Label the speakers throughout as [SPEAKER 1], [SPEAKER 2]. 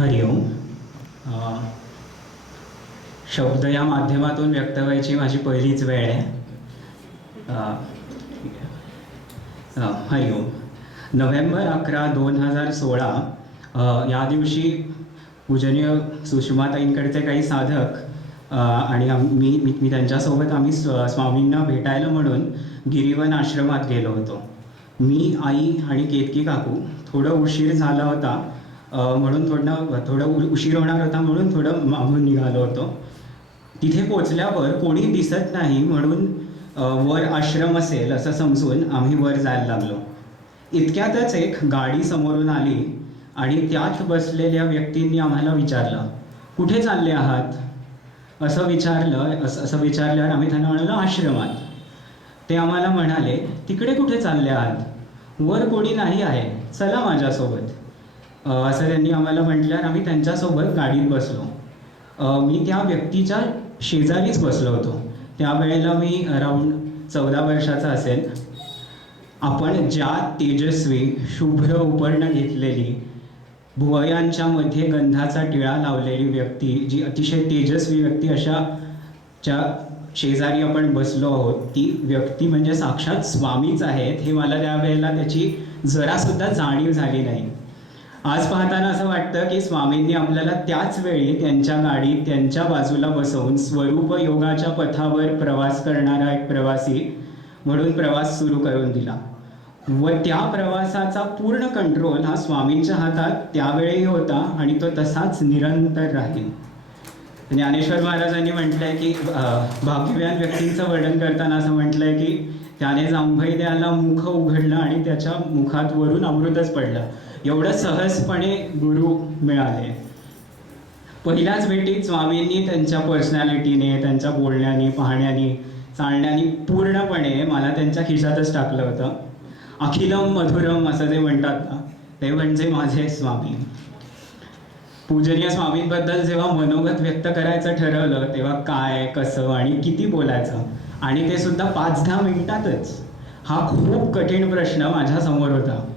[SPEAKER 1] हरि ओम शब्द या माध्यमातून व्यक्त व्हायची माझी पहिलीच वेळ आहे. अ, ठीक हरिओम. नोव्हेंबर अकरा दोन हजार सोळा या दिवशी पूजनीय सुषमाताईंकडचे काही साधक आणि मी मी मी त्यांच्यासोबत आम्ही स्व- स्वामींना भेटायला म्हणून गिरीवन आश्रमात गेलो होतो. मी आई आणि केतकी काकू थोडं उशीर झाला होता. म्हणून थोडं थोडं उशीर होणार होता म्हणून थोडं मागून निघालो होतो. तिथे पोचल्यावर कोणी दिसत नाही म्हणून वर आश्रम असेल असं समजून आम्ही वर जायला लागलो. इतक्यातच एक गाडी समोरून आली आणि त्यात बसलेल्या व्यक्तींनी आम्हाला विचारलं कुठे चालले आहात? असं विचारलं असं असं विचारल्यावर आम्ही त्यांना म्हणालो आश्रमात. ते आम्हाला म्हणाले तिकडे कुठे चालले आहात? वर कोणी नाही आहे. चला माझ्यासोबत. असं त्यांनी आम्हाला म्हटल्यावर आम्ही त्यांच्यासोबत गाडीत बसलो. मी त्या व्यक्तीच्या शेजारीच बसलो होतो. त्यावेळेला मी अराऊंड चौदा वर्षाचा असेल. आपण ज्या तेजस्वी शुभ्र उपर्ण घेतलेली भुवयांच्या मध्ये गंधाचा टिळा लावलेली व्यक्ती जी अतिशय तेजस्वी व्यक्ती अशा च्या शेजारी आपण बसलो आहोत ती व्यक्ती म्हणजे साक्षात स्वामीच आहेत हे मला त्यावेळेला त्याची जरासुद्धा जाणीव झाली नाही. आज पाहताना असं वाटतं की स्वामींनी आपल्याला त्याच वेळी त्यांच्या गाडीत त्यांच्या बाजूला बसवून स्वरूप योगाच्या पथावर प्रवास करणारा एक प्रवासी म्हणून प्रवास सुरू करून दिला. व त्या प्रवासाचा पूर्ण कंट्रोल हा स्वामींच्या हातात त्यावेळी होता आणि तो तसाच निरंतर राहील. ज्ञानेश्वर महाराजांनी म्हटलंय की अं, भाग्यवान व्यक्तींचं वर्णन करताना असं म्हटलंय की त्याने जांभई द्याला मुख उघडलं आणि त्याच्या मुखात वरून अमृतच पडलं. एवढं सहजपणे गुरु मिळाले. पहिल्याच भेटीत स्वामींनी त्यांच्या पर्सनॅलिटीने त्यांच्या बोलण्याने पाहण्याने चालण्याने पूर्णपणे मला त्यांच्या खिशातच टाकलं होतं. अखिलम मधुरम असं जे म्हणतात ना ते म्हणजे माझे स्वामी. पूजनीय स्वामींबद्दल जेव्हा मनोगत व्यक्त करायचं ठरवलं तेव्हा काय कसं आणि किती बोलायचं आणि ते सुद्धा पाच दहा मिनिटातच. हा खूप कठीण प्रश्न माझ्यासमोर होता.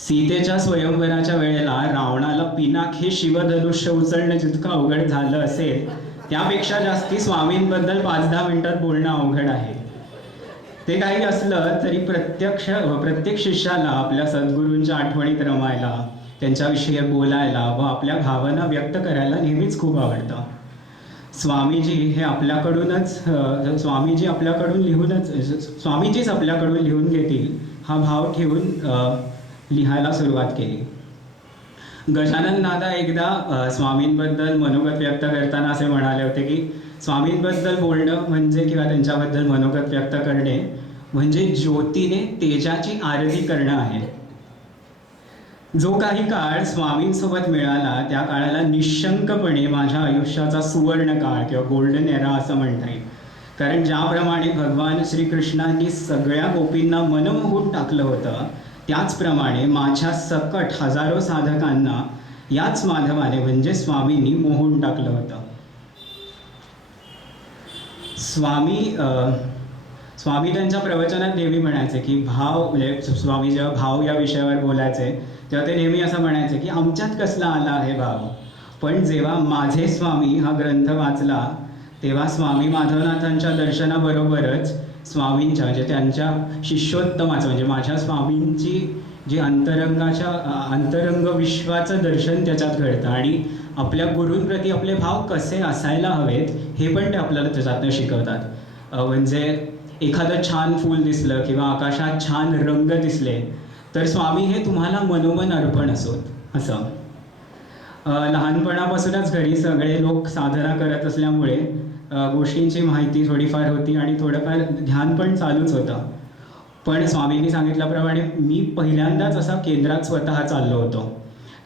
[SPEAKER 1] सीतेच्या स्वयंवराच्या वेळेला रावणाला पिनाक हे शिवधनुष्य उचलणं जितकं अवघड झालं असेल त्यापेक्षा जास्ती स्वामींबद्दल पाच दहा मिनिटात बोलणं अवघड आहे. ते काही असलं तरी प्रत्यक्ष प्रत्येक शिष्याला आपल्या सद्गुरूंच्या आठवणीत रमायला त्यांच्याविषयी बोलायला व आपल्या भावना व्यक्त करायला नेहमीच खूप आवडतं. स्वामीजी हे आपल्याकडूनच स्वामीजी आपल्याकडून लिहूनच स्वामीजीच आपल्याकडून लिहून घेतील हा भाव ठेवून लिहायला सुरुवात केली. गजानन दादा एकदा स्वामींबद्दल मनोगत व्यक्त करताना असे म्हणाले होते की स्वामींबद्दल बोलणं म्हणजे किंवा त्यांच्याबद्दल मनोगत व्यक्त करणे म्हणजे ज्योतीने तेजाची आरती करणं आहे. जो काही काळ स्वामींसोबत मिळाला त्या काळाला निशंकपणे माझ्या आयुष्याचा सुवर्ण काळ किंवा गोल्डन एरा असं म्हणता येईल. कारण ज्याप्रमाणे भगवान श्रीकृष्णांनी सगळ्या गोपींना मनमोहून टाकलं होतं त्याचप्रमाणे माझ्या सकट हजारो साधकांना याच माधवाने म्हणजे स्वामींनी मोहून टाकलं होतं. स्वामी स्वामी त्यांच्या प्रवचनात नेहमी म्हणायचे की भाव म्हणजे स्वामी जेव्हा भाव या विषयावर बोलायचे तेव्हा ते नेहमी असं म्हणायचे की आमच्यात कसला आला आहे भाव? पण जेव्हा माझे स्वामी हा ग्रंथ वाचला तेव्हा स्वामी माधवनाथांच्या दर्शनाबरोबरच स्वामींच्या म्हणजे त्यांच्या शिष्योत्तमाचं म्हणजे माझ्या स्वामींची जी अंतरंगाच्या अंतरंग विश्वाचं दर्शन त्याच्यात घडतं. आणि आपल्या गुरूंप्रती आपले भाव कसे असायला हवेत हे पण ते आपल्याला त्याच्यातनं शिकवतात. म्हणजे एखादं छान फूल दिसलं किंवा आकाशात छान रंग दिसले तर स्वामी हे तुम्हाला मनोमन अर्पण असोत असं. लहानपणापासूनच घरी सगळे लोक साधना करत असल्यामुळे गोष्टींची माहिती थोडीफार होती आणि थोडंफार ध्यान पण चालूच होतं. पण स्वामींनी सांगितल्याप्रमाणे मी पहिल्यांदाच असा केंद्रात स्वतः चाललो होतो.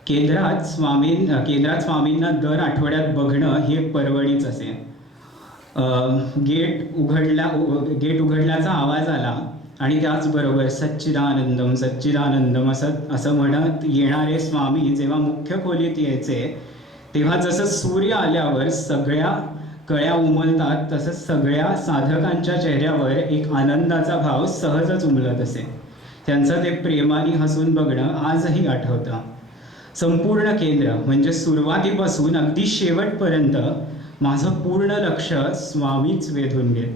[SPEAKER 1] केंद्रात स्वामी केंद्रात स्वामींना दर आठवड्यात बघणं हे परवणीच असे. गेट उघडल्या उ- गेट उघडल्याचा आवाज आला आणि त्याचबरोबर सच्चिदानंदम सच्चिदानंदम असं असं म्हणत येणारे स्वामी जेव्हा मुख्य खोलीत यायचे तेव्हा जसं सूर्य आल्यावर सगळ्या कळ्या उमलतात तसंच सगळ्या साधकांच्या चेहऱ्यावर एक आनंदाचा भाव सहजच उमलत असे. त्यांचं ते प्रेमाने हसून बघणं आजही आठवतं. संपूर्ण केंद्र म्हणजे सुरुवातीपासून अगदी शेवटपर्यंत माझं पूर्ण लक्ष स्वामीच वेधून घेत.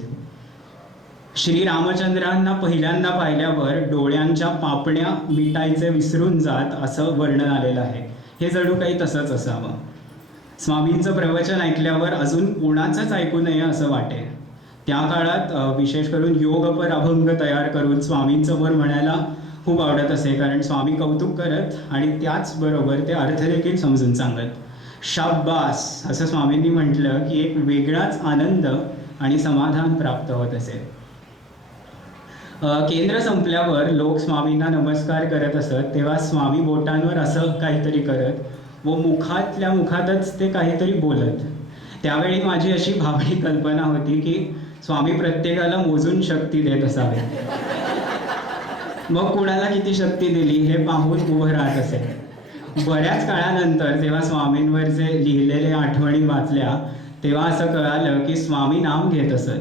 [SPEAKER 1] श्री रामचंद्रांना पहिल्यांदा पाहिल्यावर डोळ्यांच्या पापण्या मिटायचे विसरून जात असं वर्णन आलेलं आहे. हे जणू काही तसंच असावं. स्वामींचं प्रवचन ऐकल्यावर अजून कोणाचंच ऐकू नये असं वाटे त्या काळात विशेष करून योगपर अभंग तयार करून स्वामींचं वर म्हणायला खूप आवडत असे कारण स्वामी कौतुक करत आणि त्याचबरोबर ते अर्थ देखील समजून सांगत. शाब्बास असं स्वामींनी म्हटलं की एक वेगळाच आनंद आणि समाधान प्राप्त होत असे. केंद्र संपल्यावर लोक स्वामींना नमस्कार करत असत तेव्हा स्वामी बोटांवर असं काहीतरी करत व मुखातल्या मुखातच ते काहीतरी बोलत. त्यावेळी माझी अशी भावी कल्पना होती की स्वामी प्रत्येकाला मोजून शक्ती देत असावे. मग कुणाला किती शक्ती दिली हे पाहून उभं राहत असे. बऱ्याच काळानंतर जेव्हा स्वामींवरचे लिहिलेले आठवणी वाचल्या तेव्हा असं कळालं की स्वामी नाम घेत असत.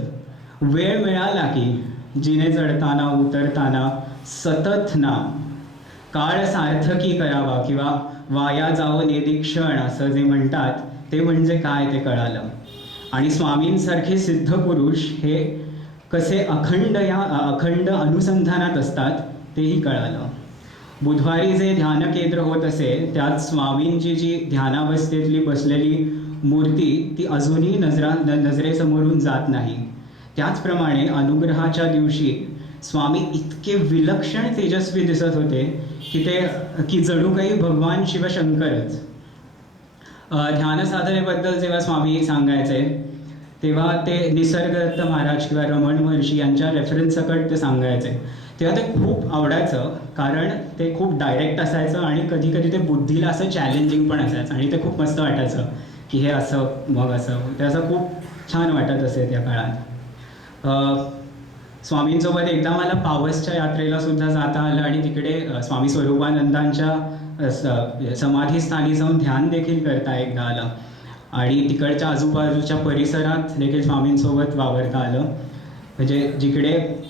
[SPEAKER 1] वेळ मिळाला की जिने चढताना उतरताना सतत नाम. काळ सार्थकी करावा किंवा वाया जावं निरीक्षण असं जे म्हणतात ते म्हणजे काय ते कळालं. आणि स्वामींसारखे सिद्ध पुरुष हे कसे अखंड या अखंड अनुसंधानात असतात तेही कळालं. बुधवारी जे ध्यान केंद्र होत असे त्यात स्वामींची जी ध्यानावस्थेतली बसलेली मूर्ती ती अजूनही नजरा न- नजरेसमोरून जात नाही. त्याचप्रमाणे अनुग्रहाच्या दिवशी स्वामी इतके विलक्षण तेजस्वी दिसत होते की ते की जणू काही भगवान शिवशंकरच ध्यान ध्यानसाधनेबद्दल जेव्हा स्वामी सांगायचे तेव्हा ते निसर्गदत्त महाराज किंवा रमण महर्षी यांच्या रेफरन्ससकट ते सांगायचे. तेव्हा ते खूप आवडायचं कारण ते खूप डायरेक्ट असायचं आणि कधी कधी ते बुद्धीला असं चॅलेंजिंग पण असायचं आणि ते खूप मस्त वाटायचं की हे असं मग असं. ते असं खूप छान वाटत असे त्या काळात. स्वामींसोबत एकदा मला पावसच्या यात्रेला सुद्धा जाता आलं आणि तिकडे स्वामी स्वरूपानंदांच्या स- समाधीस्थानी जाऊन ध्यान देखील करता एकदा आलं. आणि तिकडच्या आजूबाजूच्या परिसरात देखील स्वामींसोबत वावरता आलं. म्हणजे जिकडे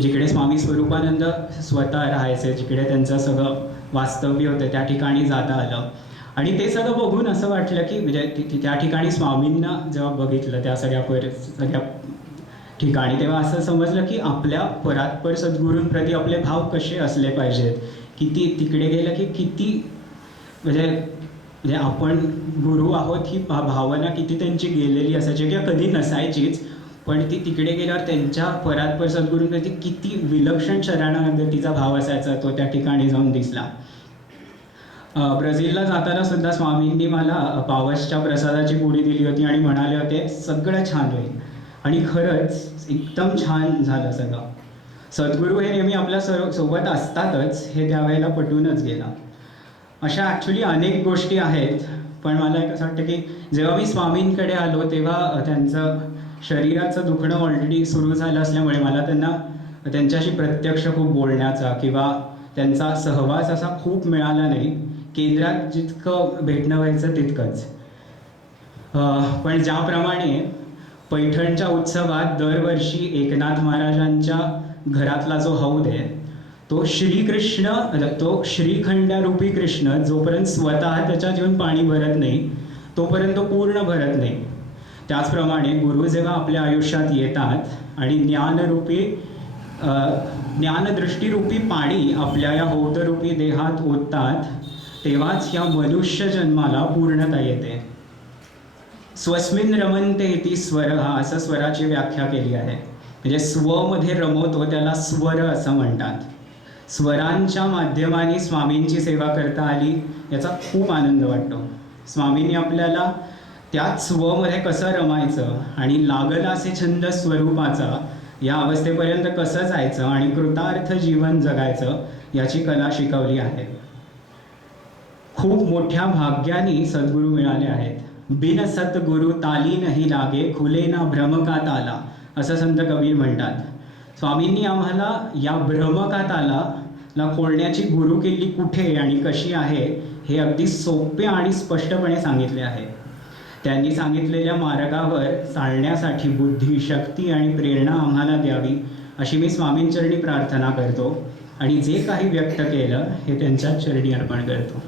[SPEAKER 1] जिकडे स्वामी स्वरूपानंद स्वतः राहायचे जिकडे त्यांचं सगळं वास्तव्य होतं त्या ठिकाणी जाता आलं. आणि ते सगळं बघून असं वाटलं की म्हणजे त्या ठिकाणी स्वामींना जेव्हा बघितलं त्या सगळ्या पर सगळ्या ठिकाणी. तेव्हा असं समजलं की आपल्या परात्पर सद्गुरूंप्रती आपले भाव कसे असले पाहिजेत? किती तिकडे गेलं की किती म्हणजे म्हणजे आपण गुरु आहोत ही भावना किती त्यांची गेलेली असायची किंवा कधी नसायचीच. पण ती तिकडे गेल्यावर त्यांच्या परात्पर सद्गुरूंप्रती किती विलक्षण शरणागतीचा भाव असायचा तो त्या ठिकाणी जाऊन दिसला. ब्राझीलला जाताना सुद्धा स्वामींनी मला पावसच्या प्रसादाची पुडी दिली होती आणि म्हणाले होते सगळं छान होईल. आणि खरंच एकदम छान झालं सगळं. सद्गुरू हे नेहमी आपल्या सर्व सोबत असतातच हे त्यावेळेला पटूनच गेला. अशा ॲक्च्युली अनेक गोष्टी आहेत पण मला एक असं वाटतं की जेव्हा मी स्वामींकडे आलो तेव्हा त्यांचं शरीराचं दुखणं ऑलरेडी सुरू झालं असल्यामुळे मला त्यांना त्यांच्याशी प्रत्यक्ष खूप बोलण्याचा किंवा त्यांचा सहवास असा खूप मिळाला नाही. केंद्रात जितकं भेटणं व्हायचं तितकंच. पण ज्याप्रमाणे पैठणच्या उत्सवात दरवर्षी एकनाथ महाराजांच्या घरातला जो हौद आहे तो श्रीकृष्ण तो श्रीखंडारूपी कृष्ण जोपर्यंत स्वतः त्याच्यात येऊन पाणी भरत नाही तोपर्यंत तो पूर्ण भरत नाही. त्याचप्रमाणे गुरु जेव्हा आपल्या आयुष्यात येतात आणि ज्ञानरूपी ज्ञानदृष्टीरूपी पाणी आपल्या या हौदरूपी देहात ओततात तेव्हाच या मनुष्य जन्माला पूर्णता येते. स्वस्मिन रमंते ती स्वर हा असं स्वराची व्याख्या केली आहे. म्हणजे स्वमध्ये रमवतो त्याला स्वर असं म्हणतात. स्वरांच्या माध्यमाने स्वामींची सेवा करता आली याचा खूप आनंद वाटतो. स्वामींनी आपल्याला त्याच स्वमध्ये कसं रमायचं आणि लागला असे छंद स्वरूपाचा या अवस्थेपर्यंत कसं जायचं आणि कृतार्थ जीवन जगायचं याची कला शिकवली आहे. खूप मोठ्या भाग्याने सद्गुरू मिळाले आहेत. बिन सतगुरु ताली नाही लागे खुले ना भ्रमकात आला असं संत कबीर म्हणतात. स्वामींनी आम्हाला या भ्रमकात आला ला खोलण्याची गुरु किल्ली कुठे आणि कशी आहे हे अगदी सोपे आणि स्पष्टपणे सांगितले आहे. त्यांनी सांगितलेल्या मार्गावर चालण्यासाठी बुद्धी शक्ती आणि प्रेरणा आम्हाला द्यावी अशी मी स्वामींचरणी प्रार्थना करतो. आणि जे काही व्यक्त केलं हे त्यांच्या चरणी अर्पण करतो.